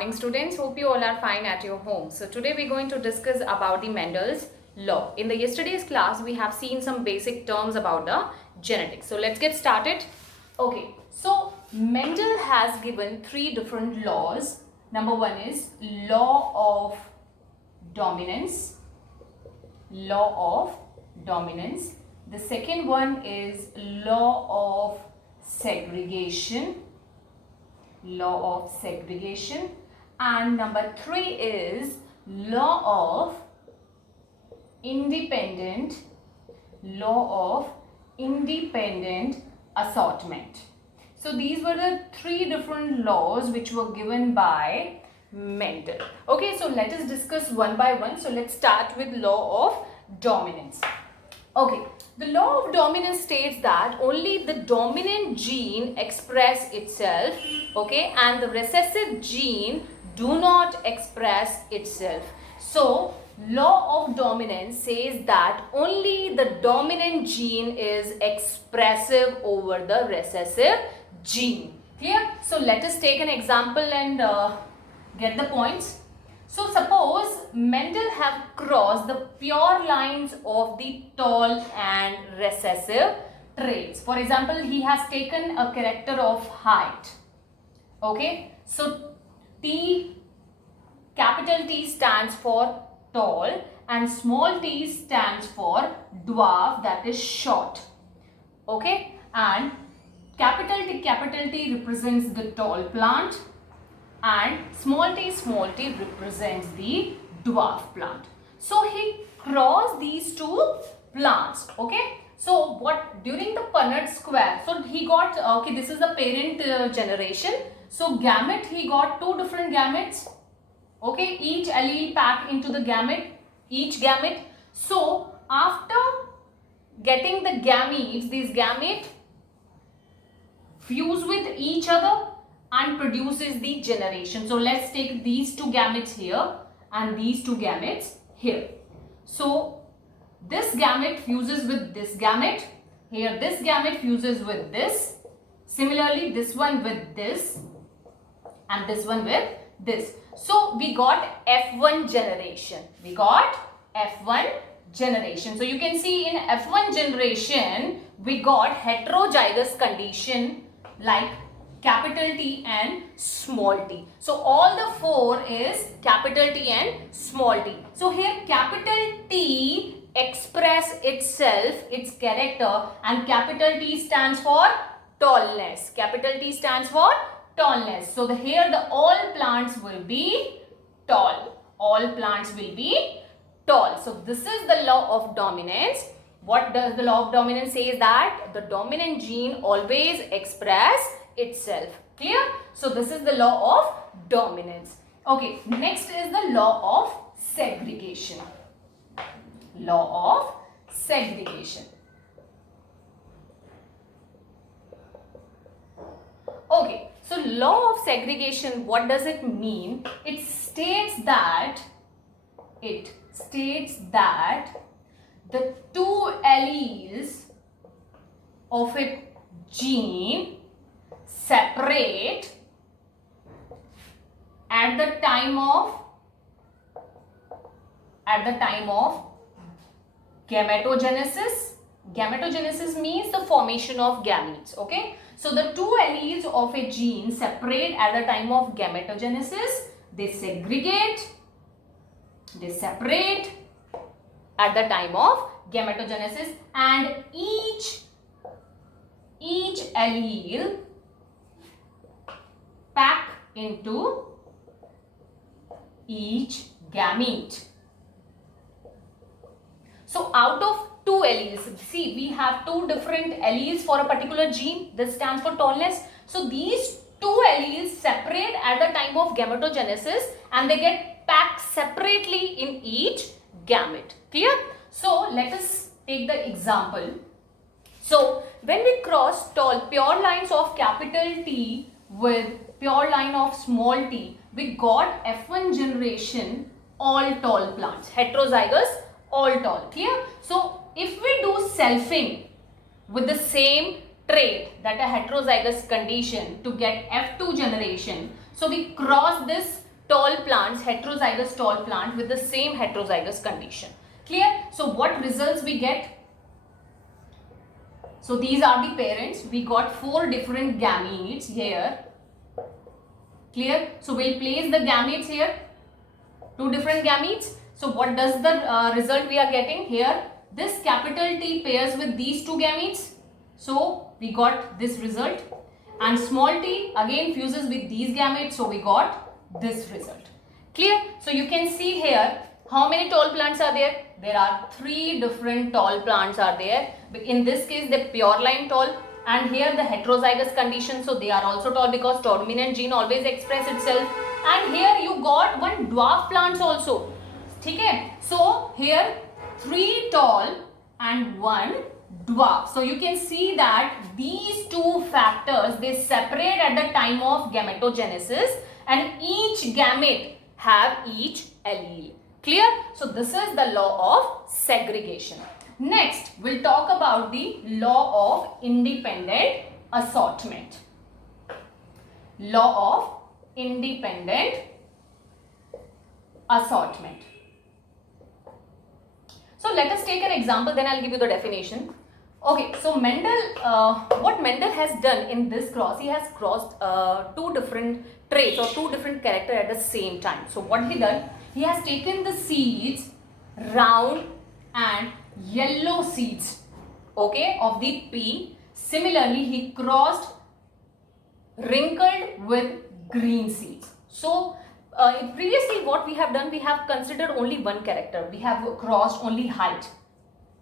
morning students. Hope you all are fine at your home. So today we're going to discuss about the Mendel's law. In the yesterday's class we have seen some basic terms about the genetics. So let's get started. Okay, so Mendel has given three different laws. Number one is law of dominance. The second one is law of segregation. And number three is law of independent assortment. So these were the three different laws which were given by Mendel. Okay, so let us discuss one by one. So let's start with law of dominance. Okay, the law of dominance states that only the dominant gene express itself, okay, and the recessive gene do not express itself. So, law of dominance says that only the dominant gene is expressive over the recessive gene. Clear? So, let us take an example and get the points. So suppose Mendel have crossed the pure lines of the tall and recessive traits. For example, he has taken a character of height. Okay, so capital T stands for tall and small t stands for dwarf, that is short. Okay, and capital T represents the tall plant, and small t represents the dwarf plant. So he crossed these two plants. Okay, so what during the Punnett square, so he got okay, this is the parent generation. So gamete, he got two different gametes. Okay, each allele packed into the each gamete. So after getting the gametes, these gametes fuse with each other and produces the generation. So let's take these two gametes here and these two gametes here. So this gamete fuses with this gamete. Here this gamete fuses with this. Similarly this one with this and this one with this. So we got F1 generation. So you can see in F1 generation we got heterozygous condition like capital T and small t. So all the four is capital T and small t. So here capital T express itself, its character, and capital T stands for tallness. So here all plants will be tall. So this is the law of dominance. What does the law of dominance say? Is that the dominant gene always express itself. Clear? So this is the law of dominance. Okay, next is the law of segregation. Okay, so law of segregation, what does it mean? It states that the two alleles of a gene separate at the time of gametogenesis. Gametogenesis means the formation of gametes. Okay, so the two alleles of a gene separate at the time of gametogenesis. They separate at the time of gametogenesis, and each allele pack into each gamete. So out of two alleles, see, we have two different alleles for a particular gene. This stands for tallness. So these two alleles separate at the time of gametogenesis and they get packed separately in each gamete. Clear? So let us take the example. So when we cross pure lines of capital T with pure line of small t, we got F1 generation, all tall plants, heterozygous, all tall. Clear? So if we do selfing with the same trait, that a heterozygous condition, to get F2 generation, so we cross this tall plants, heterozygous tall plant with the same heterozygous condition. Clear? So what results we get? So these are the parents. We got 4 different gametes here. Clear? So we'll place the gametes here. 2 different gametes. So what does the result we are getting here? This capital T pairs with these 2 gametes. So we got this result. And small t again fuses with these gametes. So we got this result. Clear? So you can see here how many tall plants are there? There are 3 different tall plants are there. In this case, the pure line tall, and here the heterozygous condition. So they are also tall because dominant gene always express itself. And here you got 1 dwarf plants also. Okay? So here 3 tall and 1 dwarf. So you can see that these 2 factors, they separate at the time of gametogenesis, and each gamete have each allele. Clear? So this is the law of segregation. Next, we'll talk about the law of independent assortment. Law of independent assortment. So let us take an example, then I'll give you the definition. Okay, so what Mendel has done in this cross, he has crossed 2 different traits or 2 different characters at the same time. So what he done? He has taken the seeds, round and yellow seeds, okay, of the pea. Similarly, he crossed wrinkled with green seeds. So previously what we have done, we have considered only 1 character. We have crossed only height,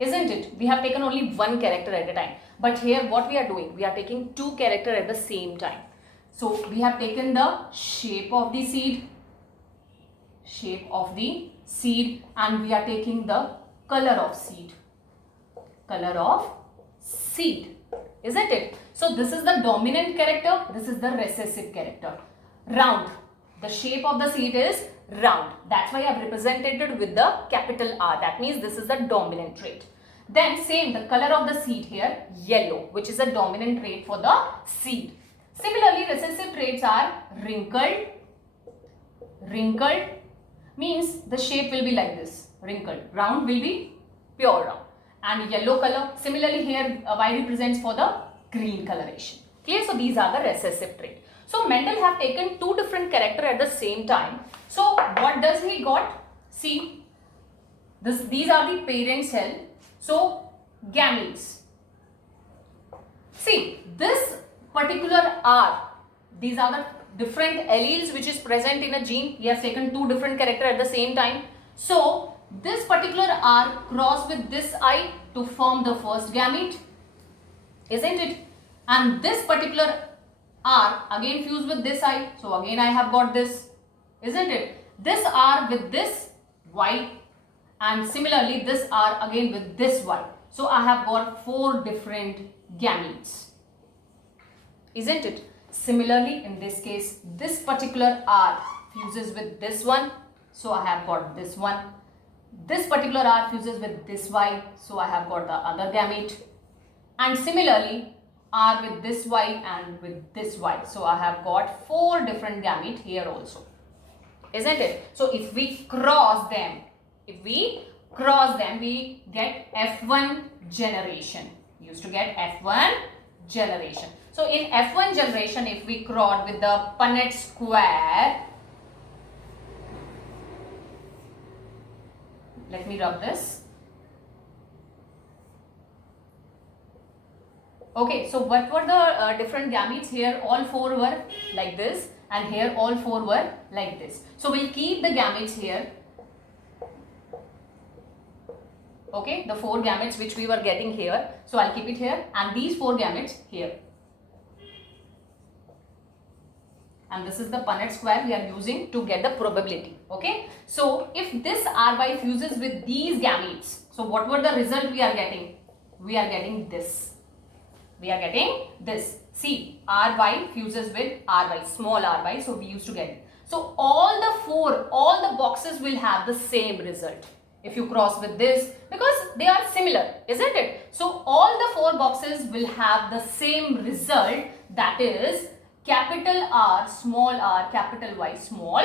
isn't it? We have taken only 1 character at a time. But here what we are doing, we are taking 2 characters at the same time. So we have taken the shape of the seed, and we are taking the color of seed, isn't it? So this is the dominant character, this is the recessive character. Round, the shape of the seed is round, that's why I have represented it with the capital R. That means this is the dominant trait. Then same, the color of the seed here, yellow, which is a dominant trait for the seed. Similarly, recessive traits are wrinkled means the shape will be like this, wrinkled. Round will be pure round. And yellow color, similarly here Y represents for the green coloration. Clear? So these are the recessive trait. So Mendel have taken 2 different characters at the same time. So what does he got? See, these are the parent cell. So gametes. See, this particular R, these are the different alleles which is present in a gene. He has taken 2 different characters at the same time. So this particular R cross with this I to form the first gamete, isn't it? And this particular R again fused with this I. So again I have got this, isn't it? This R with this Y, and similarly this R again with this Y. So I have got 4 different gametes, isn't it? Similarly, in this case, this particular R fuses with this one, so I have got this one. This particular R fuses with this Y, so I have got the other gamete. And similarly, R with this Y and with this Y, so I have got 4 different gametes here also, isn't it? So if we cross them, we get F1 generation. We used to get F1 generation. So in F1 generation, if we cross with the Punnett square, let me rub this. Okay, so what were the different gametes here? All 4 were like this, and here all 4 were like this. So we'll keep the gametes here. Okay, the 4 gametes which we were getting here. So I'll keep it here, and these 4 gametes here. And this is the Punnett square we are using to get the probability. Okay, so if this RY fuses with these gametes, so what were the result we are getting? We are getting this. See, RY fuses with RY, small RY, so we used to get it. So all the boxes will have the same result if you cross with this, because they are similar, isn't it? So all the 4 boxes will have the same result, that is capital R, capital Y, small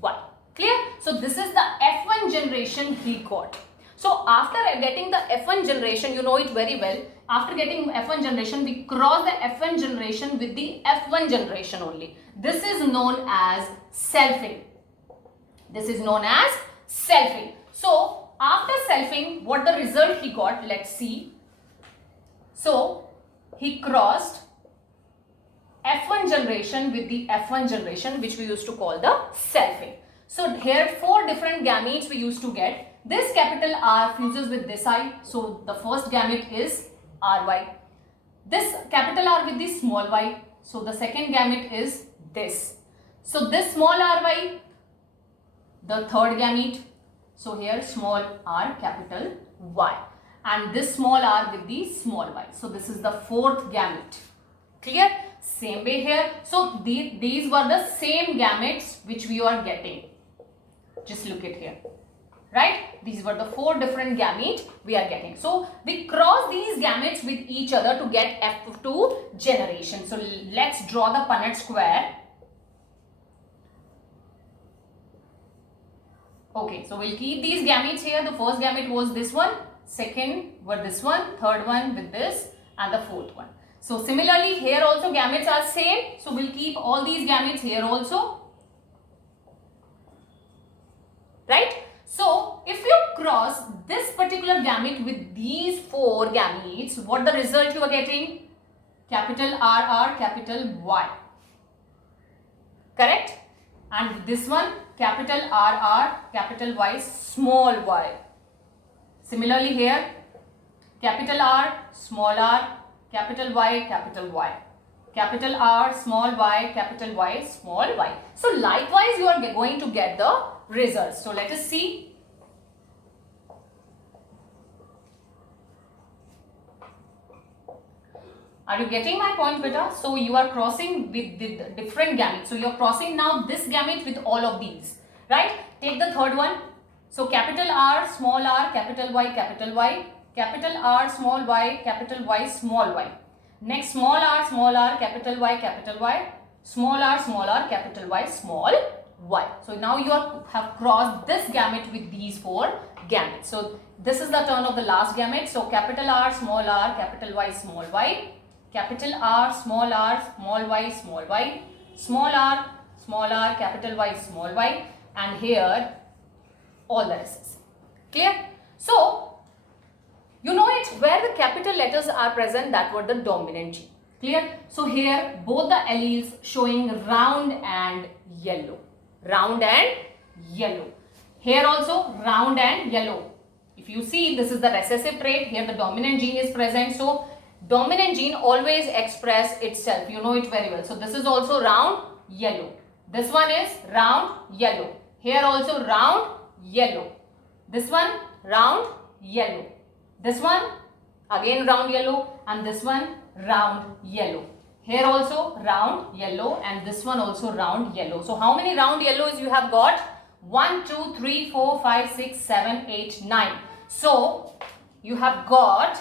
Y. Clear? So this is the F1 generation he got. So after getting the F1 generation, you know it very well. After getting F1 generation, we cross the F1 generation with the F1 generation only. This is known as selfing. This is known as selfing. So after selfing, what the result he got? Let's see. So he crossed F1 generation with the F1 generation, which we used to call the selfing. So here 4 different gametes we used to get. This capital R fuses with this I. So the first gamete is RY. This capital R with the small y. So the second gamete is this. So this small ry, the third gamete. So here small r capital Y. And this small r with the small y. So this is the fourth gamete. Clear? Same way here. So these were the same gametes which we are getting. Just look at here. Right? These were the 4 different gametes we are getting. So we cross these gametes with each other to get F2 generation. So let's draw the Punnett square. Okay, so we'll keep these gametes here. The first gamete was this one, second were this one, third one with this, and the fourth one. So similarly here also gametes are same. So we'll keep all these gametes here also. Right? So if you cross this particular gamete with these 4 gametes, what the result you are getting? Capital RR, capital Y. Correct? And this one, capital RR, capital Y, small y. Similarly here, capital R, small r, capital Y, capital Y. Capital R, small y, capital Y, small y. So likewise you are going to get the results. So let us see. Are you getting my point, beta? So you are crossing with the different gametes. So you are crossing now this gamete with all of these. Right? Take the third one. So capital R, small r, capital Y, capital Y. Capital R, small y, capital Y, small y. Next small r, capital Y, capital Y. Small r, capital Y, small y. So now you have crossed this gamete with these 4 gametes. So this is the turn of the last gamete. So capital R, capital Y, small y. Capital R, small y, small y. Small r, capital Y, small y. And here all the rest. Clear? So you know it, where the capital letters are present, that were the dominant gene. Clear? So here both the alleles showing round and yellow. Round and yellow. Here also round and yellow. If you see, this is the recessive trait. Here the dominant gene is present. So dominant gene always express itself. You know it very well. So this is also round yellow. This one is round yellow. Here also round yellow. This one round yellow. This one again round yellow, and this one round yellow. Here also round yellow, and this one also round yellow. So how many round yellows you have got? 1, 2, 3, 4, 5, 6, 7, 8, 9. So you have got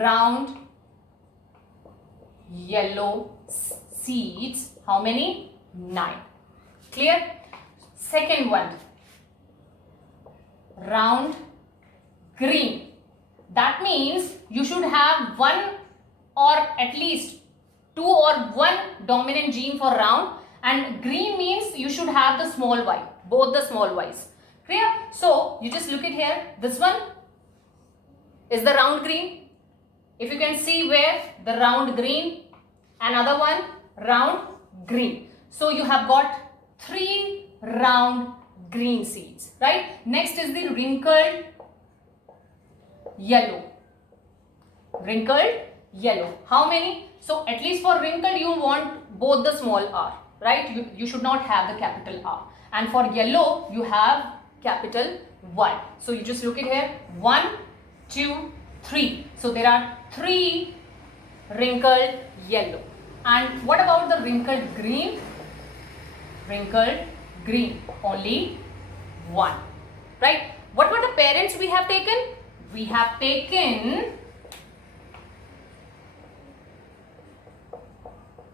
round yellow seeds. How many? 9. Clear? Second one, round green. That means you should have 1 or at least 2 or 1 dominant gene for round, and green means you should have the small y, both the small y's. Clear? So you just look at here. This one is the round green. If you can see where the round green, another one round green. So you have got 3 round green seeds, right? Next is the wrinkled yellow. Wrinkled yellow. How many? So at least for wrinkled you want both the small r, right? You should not have the capital R. And for yellow you have capital Y. So you just look at here. 1, 2, 3. So there are 3 wrinkled yellow. And what about the wrinkled green? Wrinkled green. Only 1. Right? What were the parents we have taken? We have taken,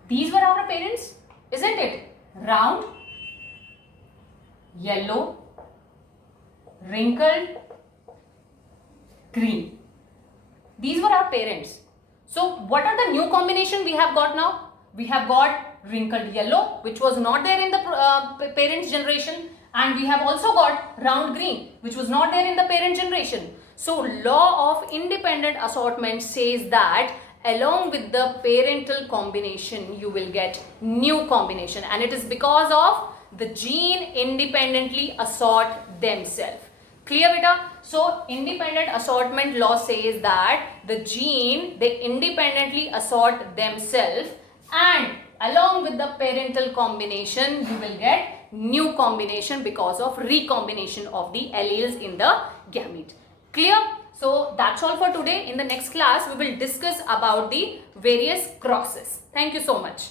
these were our parents, isn't it? Round yellow, wrinkled, green. These were our parents. So what are the new combination we have got now? We have got wrinkled yellow, which was not there in the parents generation, and we have also got round green, which was not there in the parent generation. So law of independent assortment says that along with the parental combination you will get new combination, and it is because of the gene independently assort themselves. Clear beta? So independent assortment law says that the gene, they independently assort themselves, and along with the parental combination you will get new combination because of recombination of the alleles in the gamete. Clear? So that's all for today. In the next class we will discuss about the various crosses. Thank you so much.